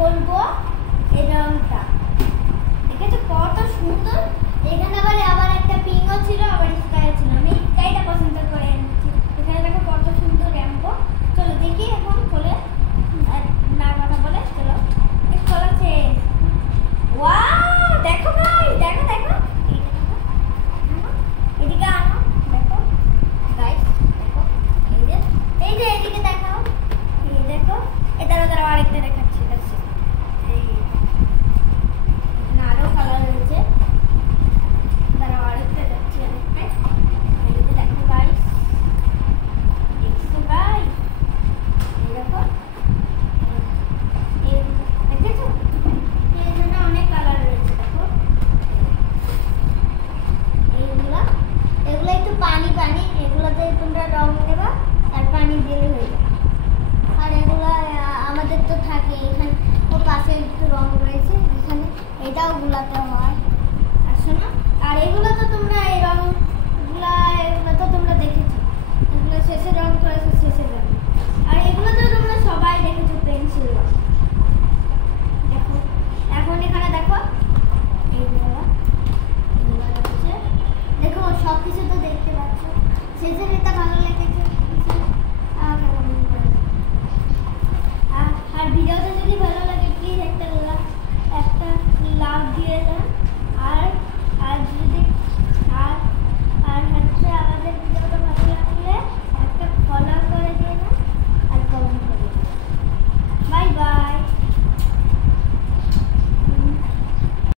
বলবো এই রংটা দেখেছো কত সুন্দর। এখানে আবার একটা পিঙ্কও ছিল, আবার স্কাইও ছিল। আমি স্কাইটা পছন্দ করে এনেছি। এখানে দেখো কত সুন্দর র্যাম্পো। চলো দেখি এখন খোলে, না কথা বলে চলো খোলাছে। ওয়াও দেখো ভাই, দেখো দেখো এদিকে আনো, দেখো গাইস দেখো, এই যে এদিকে দেখাও, এই দেখো এটা আরেকটা দেখাচ্ছি। এই আরো কালার রয়েছে, দাঁড়াও আরেকটা দেখছি। এই যে দেখো গাইস, দেখছো গাইস, এই দেখো দেখেছো এখানে অনেক কালার রয়েছে। দেখো এগুলো একটু পানি পানি, এগুলোতে তোমরা রং দেবা আর পানি দিলে হয়ে যাবে। আর এগুলো আমাদের তো থাকে এখানে, ও পাশে একটু রং রয়েছে এখানে, এটাও গুলাতে হয়। আর শোনো, আর এগুলো তো তোমরা এই এগুলো তো তোমরা দেখেছো, এগুলো শেষে রং করেছে শেষে রং। আর এগুলো তো তোমরা সবাই দেখেছো পেন্সিল রং। দেখো এখন এখানে দেখো